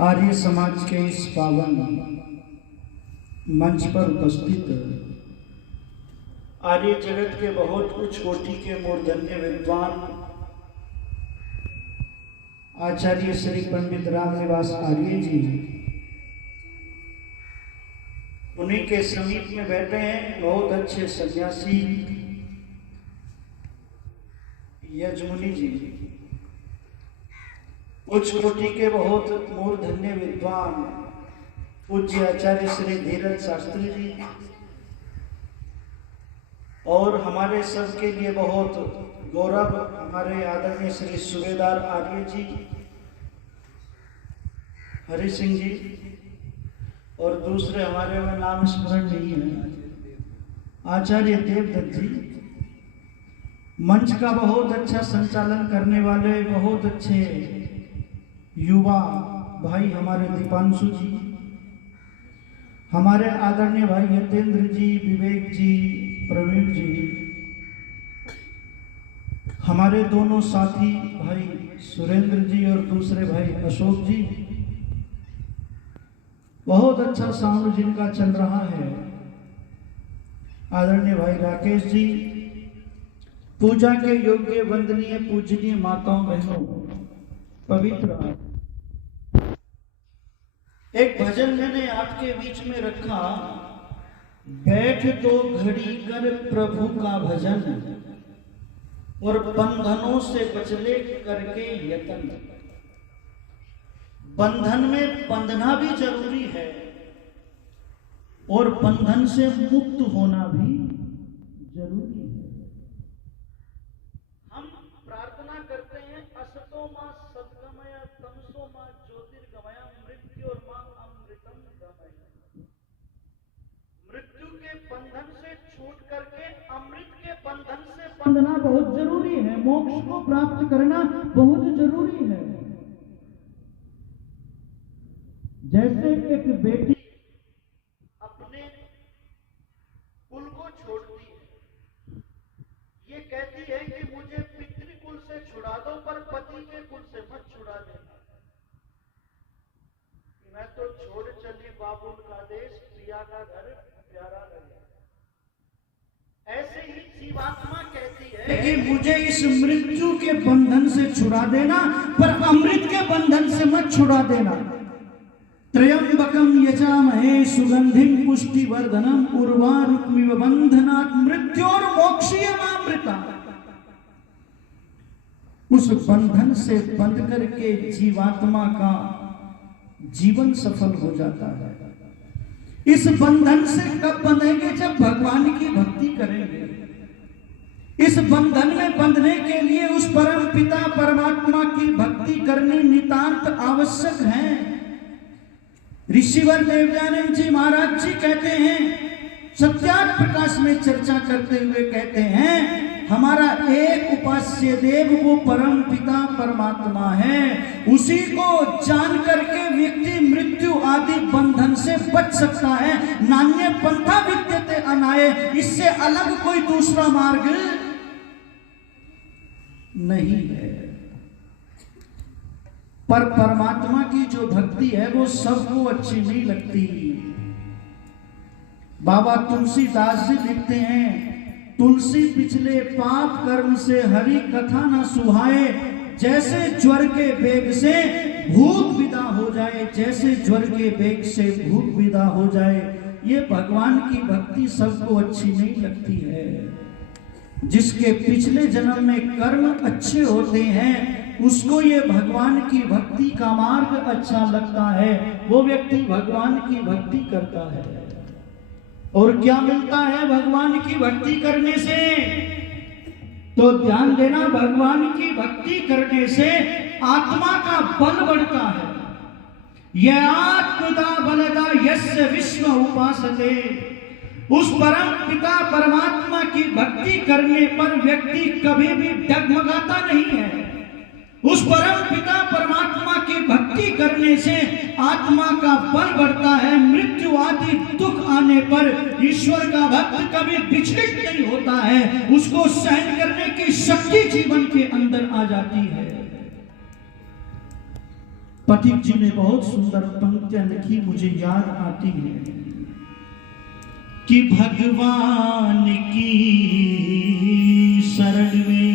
आर्य समाज के इस पावन मंच पर उपस्थित आर्य जगत के बहुत उच्च कोटि के मूर्धन्य विद्वान आचार्य श्री पंडित रामनिवास आर्य जी, उन्हीं के समीप में बैठे हैं बहुत अच्छे सन्यासी यजमुनि जी, उच्च कोटि के बहुत मूर्धन्य विद्वान पूज्य आचार्य श्री धीरज शास्त्री जी, और हमारे सबके लिए बहुत गौरव हमारे आदरणीय श्री सूबेदार आर्य जी, हरि सिंह जी, और दूसरे हमारे में नाम स्मरण नहीं है आचार्य देवदत्त जी, मंच का बहुत अच्छा संचालन करने वाले बहुत अच्छे युवा भाई हमारे दीपांशु जी, हमारे आदरणीय भाई यतेंद्र जी, विवेक जी, प्रवीण जी, हमारे दोनों साथी भाई सुरेंद्र जी और दूसरे भाई अशोक जी, बहुत अच्छा साउंड जिनका चल रहा है, आदरणीय भाई राकेश जी, पूजा के योग्य वंदनीय पूजनीय माताओं बहनों, पवित्र एक भजन मैंने आपके बीच में रखा, बैठ दो घड़ी कर प्रभु का भजन और बंधनों से बचले करके यतन। बंधन में बंधना भी जरूरी है और बंधन से मुक्त होना भी जरूरी है। हम प्रार्थना करते हैं असतो मां सद्गमय तमसो मां ज्योतिर्गमय मृत्यु मां अमृतम गमय। मृत्यु के बंधन से छूट करके अमृत के बंधन से बंधना बहुत जरूरी है, मोक्ष को प्राप्त करना बहुत जरूरी है। जैसे एक बेटी अपने कुल को छोड़ती है, ये कहती है कि मुझे पितृकुल से छुड़ा दो पर पति के कुल से मत छुड़ा देना। मैं तो छोड़ चली बाबुल का देश, प्रिया का घर प्यारा लगे। ऐसे ही जीवात्मा कहती है कि मुझे इस मृत्यु के बंधन से छुड़ा देना पर अमृत के बंधन से मत छुड़ा देना। त्र्यंबकम यजामहे सुगंधिम पुष्टिवर्धनम उर्वारुकमिव बंधनात् मृत्योर्मोक्षयमामृता। उस बंधन से बंध करके जीवात्मा का जीवन सफल हो जाता है। इस बंधन से कब बंधेंगे? जब भगवान की भक्ति करेंगे। इस बंधन में बंधने के लिए उस परम पिता परमात्मा की भक्ति करनी नितांत आवश्यक है। ऋषिवर देवयानंद जी महाराज जी कहते हैं, सत्यार्थ प्रकाश में चर्चा करते हुए कहते हैं, हमारा एक उपास्य देव वो परम पिता परमात्मा है, उसी को जान करके व्यक्ति मृत्यु आदि बंधन से बच सकता है। नान्य पंथा विद्यते अनाये, इससे अलग कोई दूसरा मार्ग नहीं है। पर परमात्मा की जो भक्ति है वो सबको अच्छी नहीं लगती। बाबा तुलसीदास जी लिखते हैं, तुलसी पिछले पाप कर्म से हरि कथा न सुहाए, जैसे ज्वर के बेग से भूत विदा हो जाए, जैसे ज्वर के बेग से भूत विदा हो जाए। ये भगवान की भक्ति सबको अच्छी नहीं लगती है। जिसके पिछले जन्म में कर्म अच्छे होते हैं उसको ये भगवान की भक्ति का मार्ग अच्छा लगता है, वो व्यक्ति भगवान की भक्ति करता है। और क्या मिलता है भगवान की भक्ति करने से? तो ध्यान देना, भगवान की भक्ति करने से आत्मा का बल बढ़ता है। यह आत्मदा बलदा यस्य विश्व उपासते। उस परम पिता परमात्मा की भक्ति करने पर व्यक्ति कभी भी डगमगाता नहीं है। उस परम पिता परमात्मा की भक्ति करने से आत्मा का बल बढ़ता है। मृत्यु आदि दुख आने पर ईश्वर का भक्त कभी विचलित नहीं होता है, उसको सहन करने की शक्ति जीवन के अंदर आ जाती है। पथिक जी ने बहुत सुंदर पंक्तियां लिखी, मुझे याद आती है कि भगवान की शरण में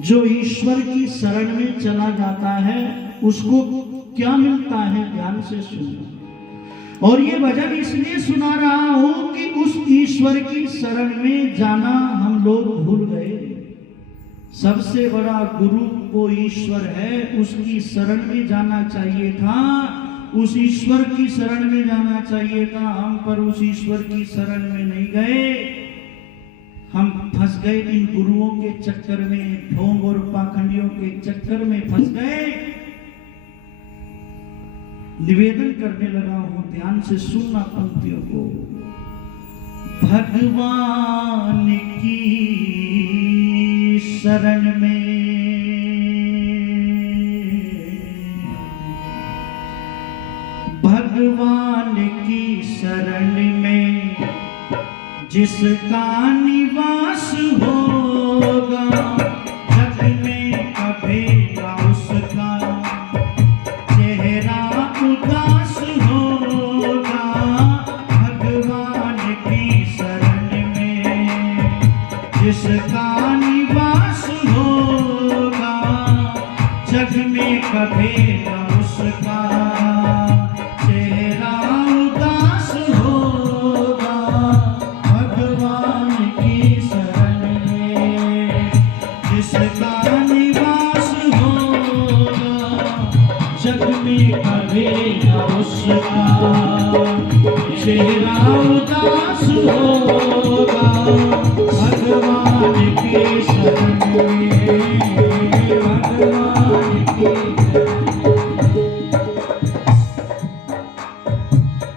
जो ईश्वर की शरण में चला जाता है उसको क्या मिलता है, ध्यान से सुनो। और ये भजन इसलिए सुना रहा हूं कि उस ईश्वर की शरण में जाना हम लोग भूल गए। सबसे बड़ा गुरु वो ईश्वर है, उसकी शरण में जाना चाहिए था, उस ईश्वर की शरण में जाना चाहिए था। हम पर उस ईश्वर की शरण में नहीं गए, हम फंस गए इन गुरुओं के चक्कर में, ढोंग और पाखंडियों के चक्कर में फंस गए। निवेदन करने लगा हूं, ध्यान से सुनना पंक्तियों को। भगवान की शरण में भगवान की शरण में जिसका निवास होगा, जग में कभी ना उसका चेहरा उदास होगा। भगवान की शरण में जिसका निवास होगा, जग में कभी ना उसका चेहरा उदास होगा। भगवान की शरण में जिसका निवास होगा, जग में कभी ना उसका चेहरा उदास होगा। भगवान की शरण में भगवान की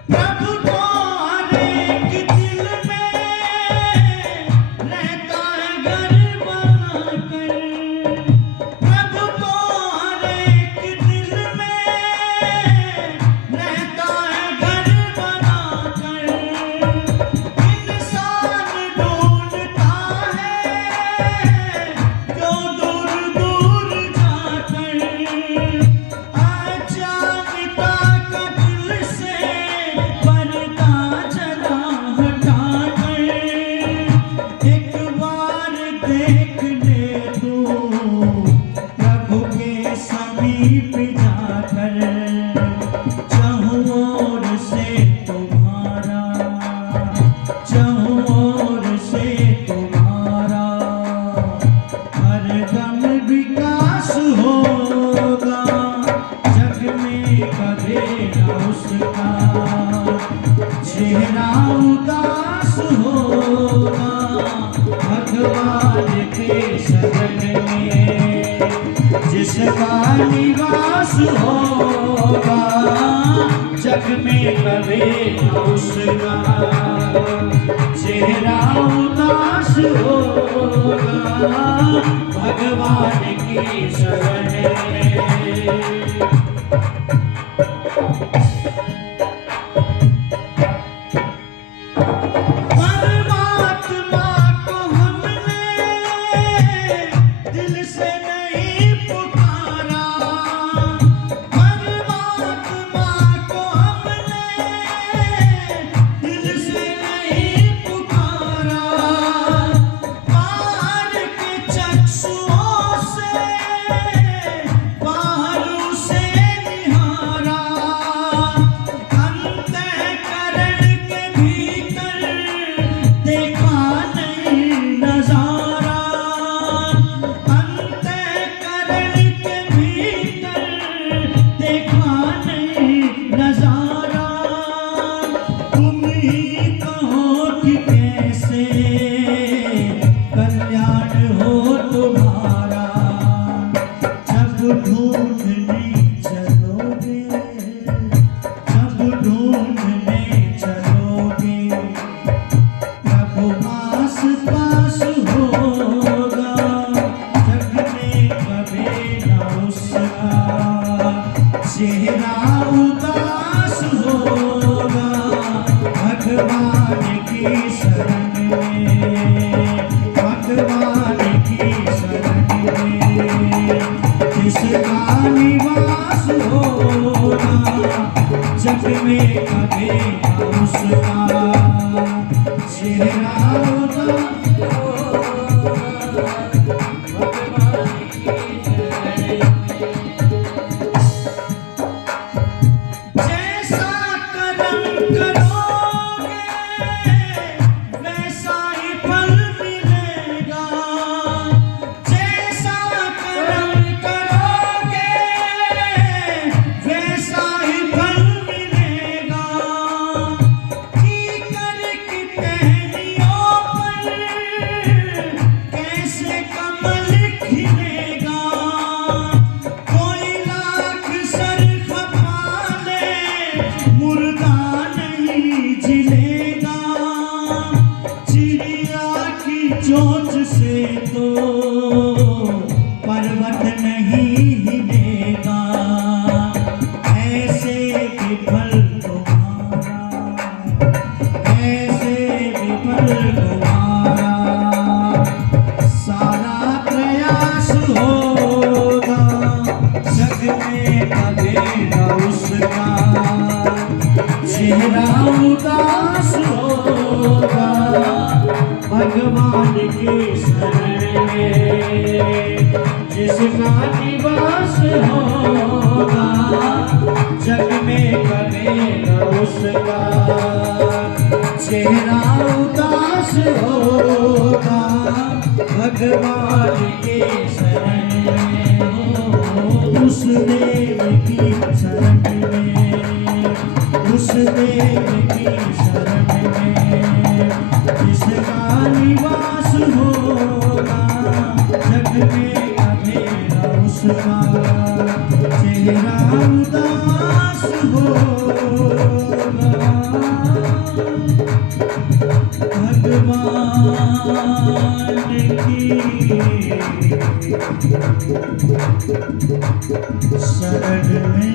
प्रभु तो हर एक दिल में रहता है घर बनाकर। प्रभु तो हर एक दिल में रहता है घर बनाकर। इंसान ढूंढता है जो दूर दूर जाकर, अजानता का दिल से पर्दा जरा हटाकर। एक बार देख ले तू प्रभु के समीप जाकर, चाहों ओर से तुम्हारा, चाहों ओर से तुम्हारा हरदम विकास होगा। जग में कभी ना उसका चेहरा उदास होगा। भगवान के शरण में जिसका निवास होगा, जग में कभी ना उसका चेहरा उदास होगा। भगवान की शरण में परमात्मा को हमने दिल से नहीं पुकारा। परमात्मा को हमने दिल से नहीं पुकारा। पार के चक्षुओं से भगवान की शरण में, भगवान की शरण में जिसका निवास होगा, जग में कभी उसका चेहरा होगा। चोंच से तो पर्वत नहीं हिलेगा, ऐसे विफल तुम्हारा, ऐसे विफल तुम्हारा सारा प्रयास होगा, जग में कभी न उसका चेहरा उदास होगा। भगवान की शरण में जिसका निवास होगा, जग में कभी न उसका चेहरा उदास होगा। भगवान की शरण में उस देव की शरण में, उस देव की शरण में जिसका निवास होगा, जग में कभी न उसका चेहरा उदास होगा। भगवान की शरण में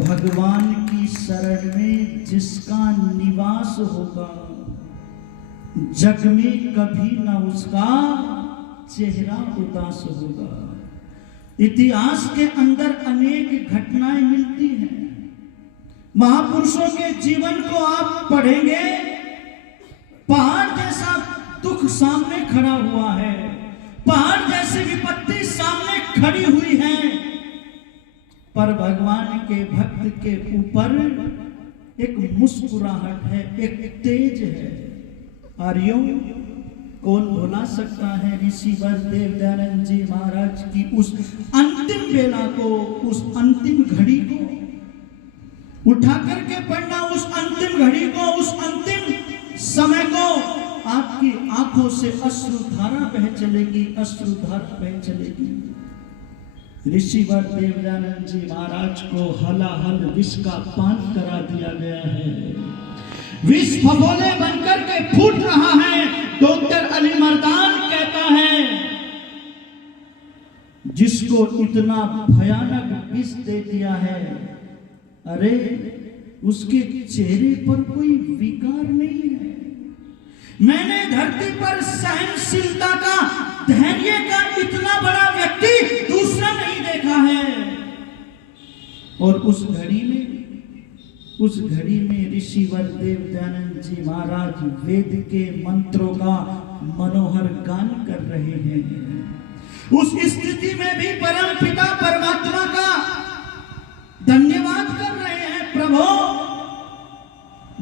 भगवान की शरण में जिसका निवास होगा, जग में कभी ना उसका चेहरा उदास होगा। इतिहास के अंदर अनेक घटनाएं मिलती हैं। महापुरुषों के जीवन को आप पढ़ेंगे, पहाड़ जैसा दुख सामने खड़ा हुआ है, पहाड़ जैसी विपत्ति सामने खड़ी हुई है, पर भगवान के भक्त के ऊपर एक मुस्कुराहट है, एक तेज है। आर्यों, कौन भुला सकता है ऋषिवर देव दयानंद जी महाराज की उस अंतिम बेला को, उस अंतिम घड़ी को उठा करके पढ़ना, उस अंतिम घड़ी को, उस अंतिम समय को। आपकी आंखों से अश्रुधारा बह चलेगी, अश्रुधारा बह चलेगी। ऋषिवर देव दयानंद जी महाराज को हलाहल विष का पान करा दिया गया है। विष फफोले बनकर के फूट रहा है। डॉक्टर अली मर्दान कहता है, जिसको इतना भयानक विष दे दिया है, अरे उसके चेहरे पर कोई विकार नहीं है। मैंने धरती पर सहनशीलता का, धैर्य का इतना बड़ा व्यक्ति दूसरा नहीं देखा है। और उस घड़ी में ऋषिवर देव दयानंद जी महाराज वेद के मंत्रों का मनोहर गान कर रहे हैं। उस स्थिति में भी परम पिता परमात्मा का धन्यवाद कर रहे हैं। प्रभु,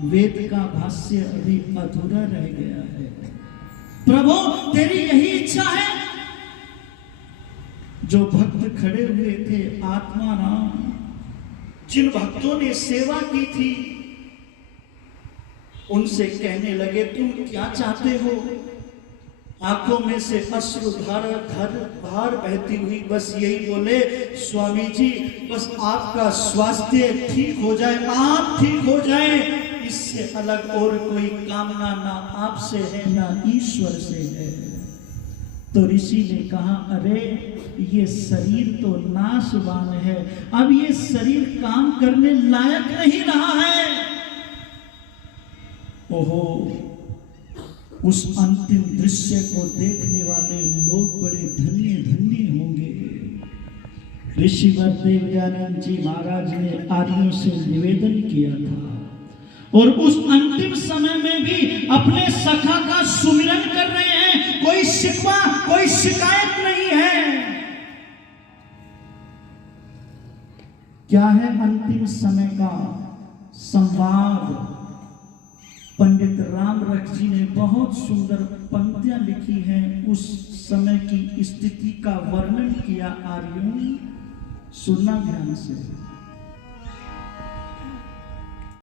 वेद का भाष्य अभी अधूरा रह गया है। प्रभु, तेरी यही इच्छा है। जो भक्त खड़े हुए थे आत्मा राम, जिन भक्तों ने सेवा की थी, उनसे कहने लगे, तुम क्या चाहते हो? आंखों में से अश्रुधारा धार बहती हुई बस यही बोले, स्वामी जी, बस आपका स्वास्थ्य ठीक हो जाए, आप ठीक हो जाए, इससे अलग और कोई कामना ना आपसे है ना ईश्वर से है। तो ऋषि ने कहा, अरे ये शरीर तो नाशवान है, अब ये शरीर काम करने लायक नहीं रहा है। ओहो, उस अंतिम दृश्य को देखने वाले लोग बड़े धन्य धन्य होंगे। ऋषिवर देवयानंद जी महाराज ने आर्यों से निवेदन किया था और उस अंतिम समय में भी अपने सखा का सुमिरन कर रहे हैं। कोई शिकवा, कोई शिकायत नहीं है। क्या है अंतिम समय का संवाद? पंडित राम रख जी ने बहुत सुंदर पंक्तियां लिखी हैं, उस समय की स्थिति का वर्णन किया। आर्यों, सुनना ध्यान से।